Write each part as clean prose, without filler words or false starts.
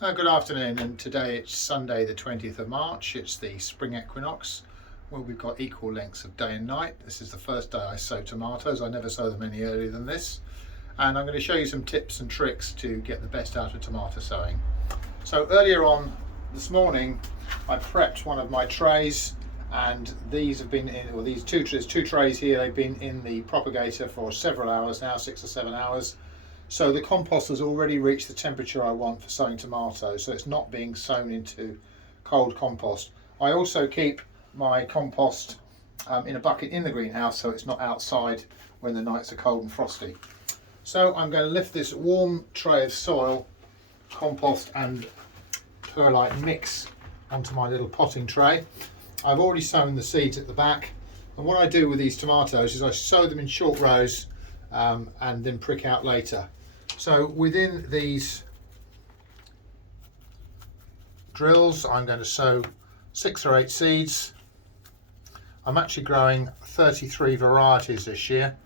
Good afternoon, and today it's Sunday the 20th of March. It's the spring equinox where we've got equal lengths of day and night. This is the first day I sow tomatoes. I never sow them any earlier than this, and I'm going to show you some tips and tricks to get the best out of tomato sowing. So earlier on this morning I prepped one of my trays, and these have been in, well, there's two trays here. They've been in the propagator for several hours now, 6 or 7 hours. So the compost has already reached the temperature I want for sowing tomatoes, so it's not being sown into cold compost. I also keep my compost in a bucket in the greenhouse, so it's not outside when the nights are cold and frosty. So I'm going to lift this warm tray of soil, compost and perlite mix onto my little potting tray. I've already sown the seeds at the back, and what I do with these tomatoes is I sow them in short rows and then prick out later. So within these drills I'm going to sow 6 or 8 seeds. I'm actually growing 33 varieties this year,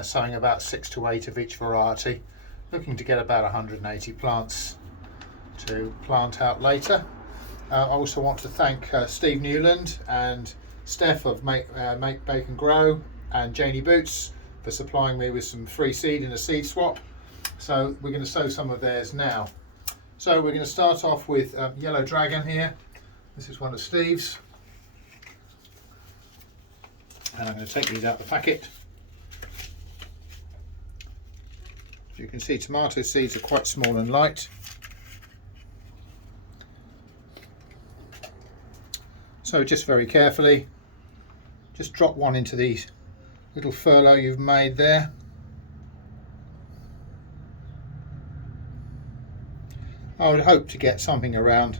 sowing about 6 to 8 of each variety, looking to get about 180 plants to plant out later. I also want to thank Steve Newland and Steph of Make Bacon Grow and Janie Boots for supplying me with some free seed in a seed swap. So we're going to sow some of theirs now. So we're going to start off with Yellow Dragon here. This is one of Steve's, and I'm going to take these out the packet. As you can see, tomato seeds are quite small and light. So just very carefully, just drop one into the little furrow you've made there. I would hope to get something around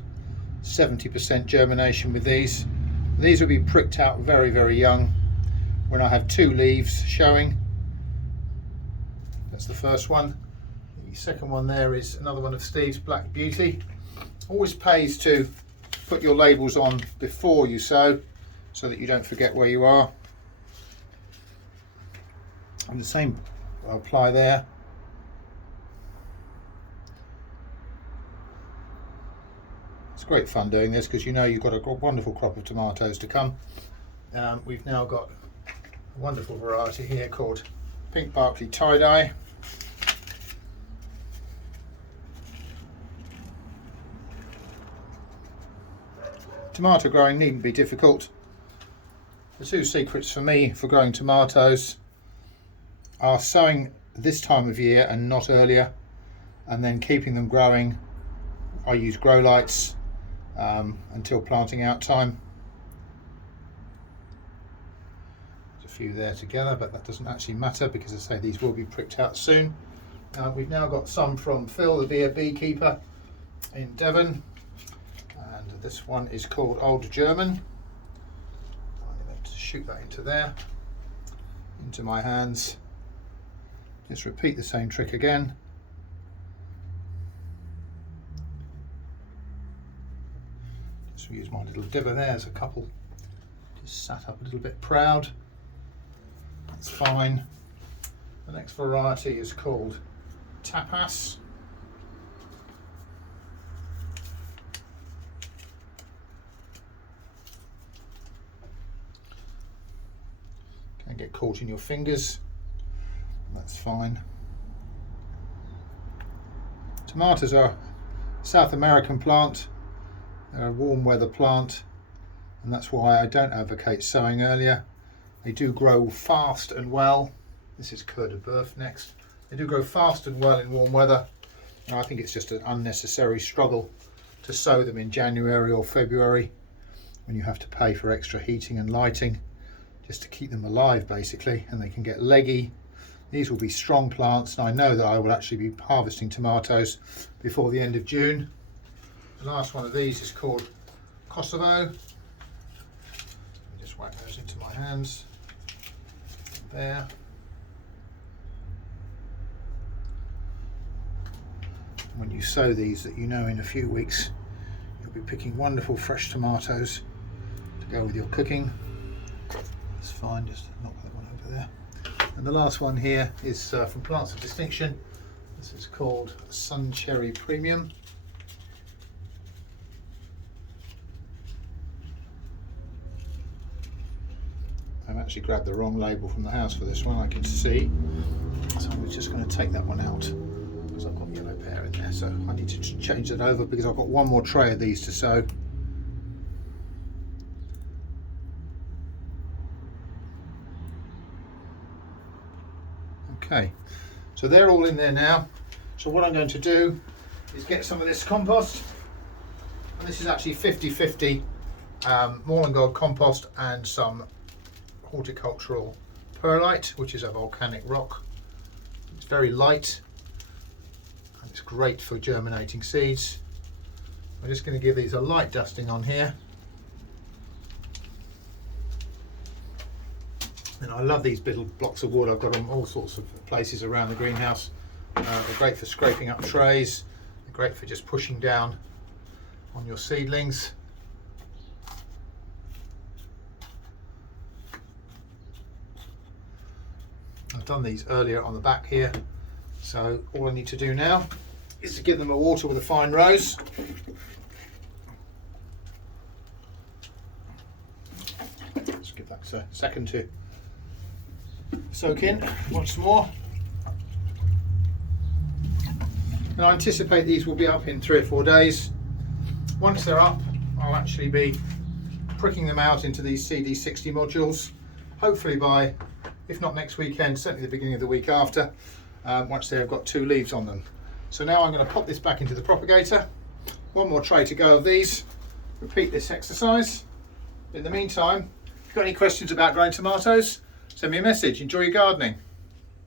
70% germination with these. These will be pricked out very, very young when I have 2 leaves showing. That's the first one. The second one there is another one of Steve's Black Beauty. Always pays to put your labels on before you sow so that you don't forget where you are. And the same I'll apply there. It's great fun doing this because you know you've got a wonderful crop of tomatoes to come. We've now got a wonderful variety here called Pink Barkley Tie-Dye. Tomato growing needn't be difficult. The 2 secrets for me for growing tomatoes are sowing this time of year and not earlier, and then keeping them growing. I use grow lights until planting out time. There's a few there together, but that doesn't actually matter because, as I say, these will be pricked out soon. We've now got some from Phil, the beekeeper in Devon, and this one is called Old German. I'm going to shoot that into there, into my hands. Just repeat the same trick again. Just use my little dibber there. There's a couple just sat up a little bit proud. That's fine. The next variety is called Tapas. Can get caught in your fingers. That's fine. Tomatoes are a South American plant. They're a warm weather plant, and that's why I don't advocate sowing earlier. They do grow fast and well. This is Cœur de Boeuf next. They do grow fast and well in warm weather, and I think it's just an unnecessary struggle to sow them in January or February when you have to pay for extra heating and lighting just to keep them alive basically, and they can get leggy. These will be strong plants, and I know that I will actually be harvesting tomatoes before the end of June. The last one of these is called Kosovo. Let me just whack those into my hands. There. When you sow these, that you know in a few weeks you'll be picking wonderful fresh tomatoes to go with your cooking. That's fine, just knock that one over there. And the last one here is from Plants of Distinction. This is called Sun Cherry Premium. I've actually grabbed the wrong label from the house for this one, I can see. So I'm just going to take that one out because I've got yellow pear in there. So I need to change that over because I've got one more tray of these to sow. Okay, so they're all in there now. So what I'm going to do is get some of this compost. And this is actually 50-50 Moor and Gold compost and some horticultural perlite, which is a volcanic rock. It's very light and it's great for germinating seeds. I'm just going to give these a light dusting on here. And I love these little blocks of wood. I've got them all sorts of places around the greenhouse. They're great for scraping up trays. They're great for just pushing down on your seedlings. I've done these earlier on the back here, so all I need to do now is to give them a water with a fine rose. Let's give that a second to soak in once more. And I anticipate these will be up in 3 or 4 days. Once they're up, I'll actually be pricking them out into these CD60 modules, hopefully by, if not next weekend, certainly the beginning of the week after, once they've got 2 leaves on them. So now I'm going to pop this back into the propagator. One more tray to go of these. Repeat this exercise. In the meantime, if you've got any questions about growing tomatoes, send me a message. Enjoy your gardening.